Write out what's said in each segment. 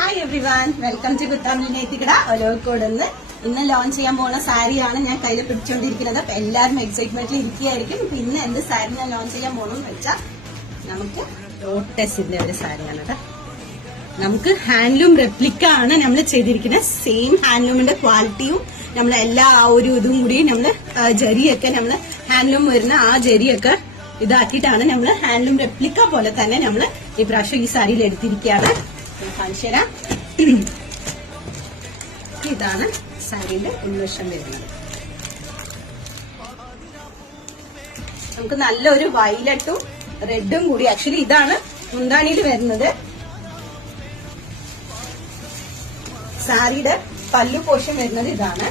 Hi everyone, welcome to കുത്താമിലിനെത്തിക്കട ഒലോക്കോട്. ഇന്ന് ലോഞ്ച് ചെയ്യാൻ പോകുന്ന സാരിയാണ് ഞാൻ കയ്യിൽ പിടിച്ചുകൊണ്ടിരിക്കുന്നത്. അപ്പൊ എല്ലാവരും എക്സൈറ്റ്മെന്റിൽ ഇരിക്കുകയായിരിക്കും. പിന്നെ എന്ത് സാരി ഞാൻ ലോഞ്ച് ചെയ്യാൻ പോകണമെന്ന് വെച്ചാൽ നമുക്ക് ലോട്ടസിന്റെ ഒരു സാരിയാണ് കേട്ടോ. നമുക്ക് ഹാൻഡ്ലൂം റെപ്ലിക്ക ആണ് നമ്മൾ ചെയ്തിരിക്കുന്നത്. സെയിം ഹാൻഡ്ലൂമിന്റെ ക്വാളിറ്റിയും നമ്മൾ എല്ലാ ആ ഒരു ഇതും കൂടി നമ്മള് ജരിയൊക്കെ നമ്മള് ഹാൻഡ്ലൂം വരുന്ന ആ ജരിയൊക്കെ ഇതാക്കിയിട്ടാണ് നമ്മള് ഹാൻഡ്ലൂം റെപ്ലിക്ക പോലെ തന്നെ നമ്മള് ഈ പ്രാവശ്യം ഈ സാരിയിൽ എടുത്തിരിക്കുകയാണ്. കാണിച്ചു തരാം. ഇതാണ് സാരിയുടെ ഉൾവശം വരുന്നത്. നമുക്ക് നല്ലൊരു വയലറ്റും റെഡും കൂടി, ആക്ച്വലി ഇതാണ് മുന്താണിയിൽ വരുന്നത്. സാരിയുടെ പല്ലു പോഷൻ വരുന്നത് ഇതാണ്.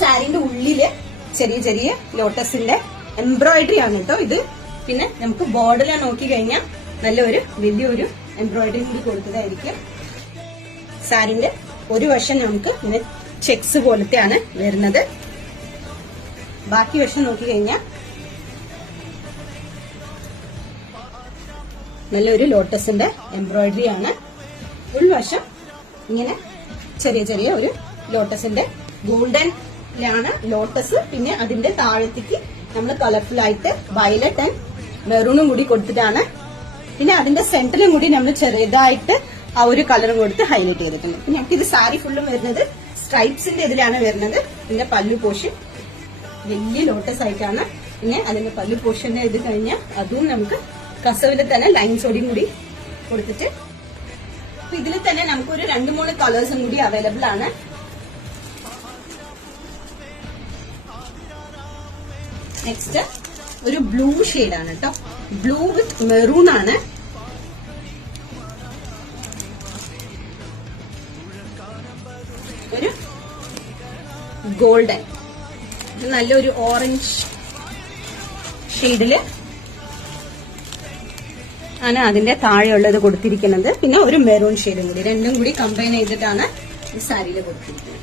സാരിന്റെ ഉള്ളില് ചെറിയ ചെറിയ ലോട്ടസിന്റെ എംബ്രോയിഡറി ആണ് കേട്ടോ ഇത്. പിന്നെ നമുക്ക് ബോർഡിലെ നോക്കി കഴിഞ്ഞാൽ നല്ലൊരു വലിയൊരു എംബ്രോയിഡറി കൂടി കൊടുത്തതായിരിക്കും. സാരിന്റെ ഒരു വശം നമുക്ക് ഇങ്ങനെ ചെക്സ് പോലത്തെയാണ് വരുന്നത്. ബാക്കി വശം നോക്കി കഴിഞ്ഞാൽ നല്ലൊരു ലോട്ടസിന്റെ എംബ്രോയിഡറി ആണ്. ഉൾവശം ഇങ്ങനെ ചെറിയ ചെറിയ ഒരു ലോട്ടസിന്റെ ഗോൾഡനിലാണ് ലോട്ടസ്. പിന്നെ അതിന്റെ താഴത്തേക്ക് നമ്മൾ കളർഫുൾ ആയിട്ട് വയലറ്റ് ആൻഡ് മെറൂണും കൂടി കൊടുത്തിട്ടാണ്. പിന്നെ അതിന്റെ സെന്ററിലും കൂടി നമ്മൾ ചെറുതായിട്ട് ആ ഒരു കളറും കൊടുത്ത് ഹൈലൈറ്റ് ചെയ്തിട്ടുണ്ട്. പിന്നെ നമുക്ക് ഇത് സാരി ഫുള്ളും വരുന്നത് സ്ട്രൈപ്സിന്റെ ഇതിലാണ് വരുന്നത്. ഇതിന്റെ പല്ലു പോഷൻ വലിയ ലോട്ടസ് ആയിട്ടാണ്. പിന്നെ അതിന്റെ പല്ലു പോഷന്റെ ഇത് കഴിഞ്ഞാൽ അതും നമുക്ക് കസവില് തന്നെ ലൈൻസോടെയും കൂടി കൊടുത്തിട്ട്, അപ്പൊ ഇതിൽ തന്നെ നമുക്കൊരു 2-3 കളേഴ്സും കൂടി അവൈലബിൾ ആണ്. നെക്സ്റ്റ് ഒരു ബ്ലൂ ഷെയ്ഡാണ് കേട്ടോ. ബ്ലൂ വിത്ത് മെറൂൺ ആണ്. ഒരു ഗോൾഡൻ, നല്ലൊരു ഓറഞ്ച് ഷെയ്ഡില് ആണ് അതിന്റെ താഴെയുള്ളത് കൊടുത്തിരിക്കുന്നത്. പിന്നെ ഒരു മെറൂൺ ഷെയ്ഡും കൂടി, രണ്ടും കൂടി കമ്പൈൻ ചെയ്തിട്ടാണ് ഈ സാരിയിൽ കൊടുത്തിരിക്കുന്നത്.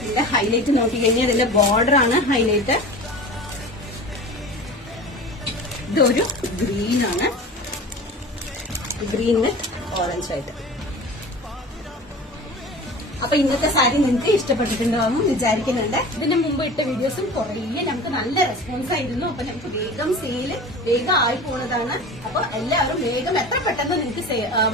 ഇതിന്റെ ഹൈലൈറ്റ് നോക്കിക്കഴിഞ്ഞാൽ ഇതിന്റെ ബോർഡർ ആണ് ഹൈലൈറ്റ്. ഇതൊരു ഗ്രീൻ ആണ്, ഗ്രീൻ വിത്ത് ഓറഞ്ച് ആയിട്ട്. അപ്പൊ ഇന്നത്തെ സാരി നിങ്ങൾക്ക് ഇഷ്ടപ്പെട്ടിട്ടുണ്ടാവും വിചാരിക്കുന്നുണ്ട്. ഇതിന് മുമ്പ് ഇട്ട വീഡിയോസും കുറേ നമുക്ക് നല്ല റെസ്പോൺസ് ആയിരുന്നു. അപ്പൊ നമുക്ക് വേഗം ആയി പോകുന്നതാണ്. അപ്പൊ എല്ലാവരും വേഗം എത്ര പെട്ടെന്ന് നിങ്ങൾക്ക്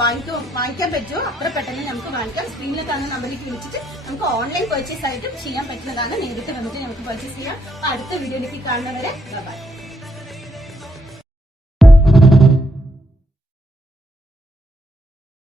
വാങ്ങിക്കാൻ പറ്റുമോ അത്ര പെട്ടെന്ന് നമുക്ക് വാങ്ങിക്കാം. സ്ക്രീനിൽ തന്ന നമ്പറിലേക്ക് വിളിച്ചിട്ട് നമുക്ക് ഓൺലൈൻ പർച്ചേസ് ആയിട്ട് ചെയ്യാൻ പറ്റുന്നതാണ്. നേരിട്ട് വന്നിട്ട് നമുക്ക് പർച്ചേസ് ചെയ്യാം. അടുത്ത വീഡിയോയിലേക്ക് കാണുന്നവരെ ബൈ.